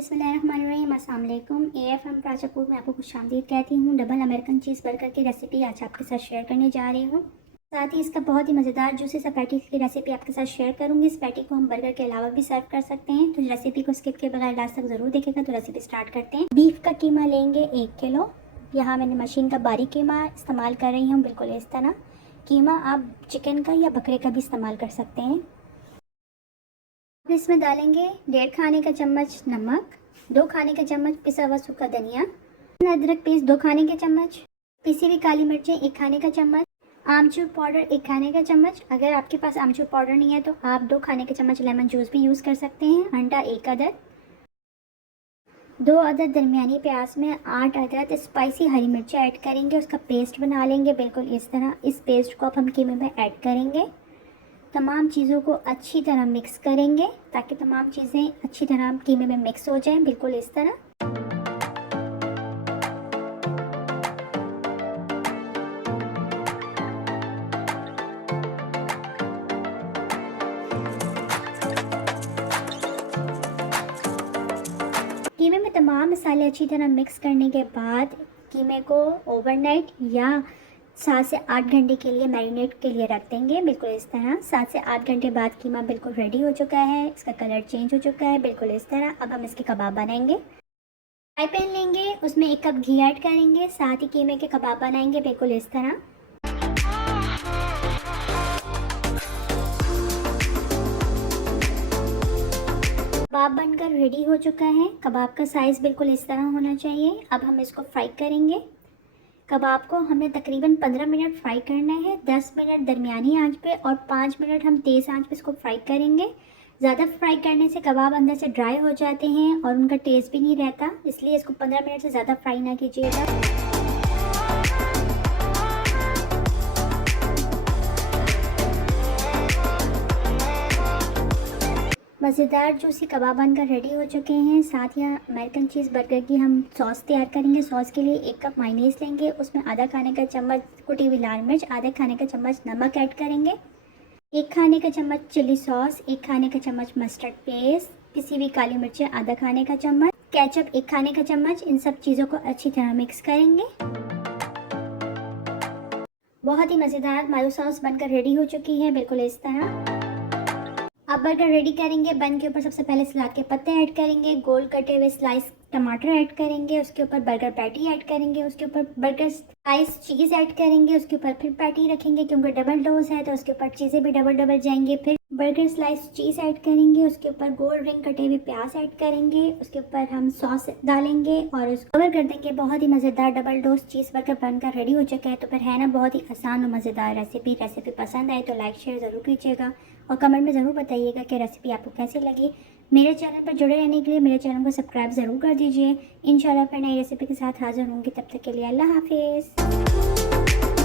बिस्मिल्लाहिर्रहमानिर्रहीम। अस्सलाम वालेकुम। AFM प्राचा फूड में आपको खुशामदीद कहती हूँ। डबल अमेरिकन चीज़ बर्गर की रेसिपी आज आपके साथ शेयर करने जा रही हूँ। साथ ही इसका बहुत ही मज़ेदार जूसी सा पैटी की रेसिपी आपके साथ शेयर करूँगी। इस पैटी को हम बर्गर के अलावा भी सर्व कर सकते हैं, तो रेसिपी को स्किप के बगैर लास्ट तक ज़रूर देखेगा। तो रेसिपी स्टार्ट करते हैं। बीफ का कीमा लेंगे 1 किलो। यहाँ मैंने मशीन का बारीक कीमा इस्तेमाल कर रही हूँ, बिल्कुल इस तरह। कीमा आप चिकन का या बकरे का भी इस्तेमाल कर सकते हैं। इसमें डालेंगे 1.5 खाने का चम्मच नमक, 2 खाने का चम्मच पिसा हुआ सूखा धनिया, अदरक पेस्ट 2 खाने के चम्मच, पिसी हुई काली मिर्चें 1 खाने का चम्मच, आमचूर पाउडर 1 खाने का चम्मच। अगर आपके पास आमचूर पाउडर नहीं है तो आप 2 खाने के चम्मच लेमन जूस भी यूज़ कर सकते हैं। अंडा 1 अदद, 2 अदद दरमियानी प्याज में 8 अदद स्पाइसी हरी मिर्चें ऐड करेंगे। उसका पेस्ट बना लेंगे बिल्कुल इस तरह। इस पेस्ट को अब हम कीमे में ऐड करेंगे। तमाम चीज़ों को अच्छी तरह मिक्स करेंगे ताकि तमाम चीज़ें अच्छी तरह कीमे में मिक्स हो जाएं, बिल्कुल इस तरह। कीमे में तमाम मसाले अच्छी तरह मिक्स करने के बाद कीमे को ओवरनाइट या 7 से 8 घंटे के लिए मैरिनेट के लिए रख देंगे, बिल्कुल इस तरह। 7 से 8 घंटे बाद कीमा बिल्कुल रेडी हो चुका है, इसका कलर चेंज हो चुका है, बिल्कुल इस तरह। अब हम इसके कबाब बनाएंगे। फ्राई पैन लेंगे, उसमें 1 कप घी ऐड करेंगे, साथ ही कीमे के कबाब बनाएंगे, बिल्कुल इस तरह। कबाब बनकर रेडी हो चुका है। कबाब का साइज़ बिल्कुल इस तरह होना चाहिए। अब हम इसको फ्राई करेंगे। कबाब को हमें तकरीबन 15 मिनट फ्राई करना है, 10 मिनट दरमियानी आंच पे और 5 मिनट हम तेज़ आंच पे इसको फ्राई करेंगे। ज़्यादा फ्राई करने से कबाब अंदर से ड्राई हो जाते हैं और उनका टेस्ट भी नहीं रहता, इसलिए इसको 15 मिनट से ज़्यादा फ्राई ना कीजिएगा। मज़ेदार जूसी कबाब बनकर रेडी हो चुके हैं। साथ ही अमेरिकन चीज़ बर्गर की हम सॉस तैयार करेंगे। सॉस के लिए 1 कप मायोनीज़ लेंगे, उसमें आधा खाने का चम्मच कुटी हुई लाल मिर्च, आधा खाने का चम्मच नमक ऐड करेंगे, 1 खाने का चम्मच चिली सॉस, 1 खाने का चम्मच मस्टर्ड पेस्ट, पिसी हुई काली मिर्चें आधा खाने का चम्मच, केचप 1 खाने का चम्मच। इन सब चीज़ों को अच्छी तरह मिक्स करेंगे। बहुत ही मज़ेदार मायो सॉस बनकर रेडी हो चुकी है, बिल्कुल इस तरह। अब बर्गर रेडी करेंगे। बन के ऊपर सबसे पहले सलाद के पत्ते ऐड करेंगे, गोल कटे हुए स्लाइस टमाटर ऐड करेंगे, उसके ऊपर बर्गर पैटी ऐड करेंगे, उसके ऊपर बर्गर स्लाइस चीज़ ऐड करेंगे, उसके ऊपर फिर पैटी रखेंगे क्योंकि डबल डोज है तो उसके ऊपर चीज़ें भी डबल डबल जाएंगे। फिर बर्गर स्लाइस चीज़ ऐड करेंगे, उसके ऊपर गोल रिंग कटे हुए प्याज ऐड करेंगे, उसके ऊपर हम सॉस डालेंगे और उसको कवर कर देंगे। बहुत ही मज़ेदार डबल डोज चीज़ बर्गर बनकर रेडी हो चुका है। तो फिर है ना बहुत ही आसान और मज़ेदार रेसिपी पसंद आए तो लाइक शेयर ज़रूर कीजिएगा और कमेंट में ज़रूर बताइएगा कि रेसिपी आपको कैसी लगी। मेरे चैनल पर जुड़े रहने के लिए मेरे चैनल को सब्सक्राइब ज़रूर कर दीजिए। इंशाल्लाह फिर नई रेसिपी के साथ हाज़िर होंगी, तब तक के लिए अल्लाह हाफिज़।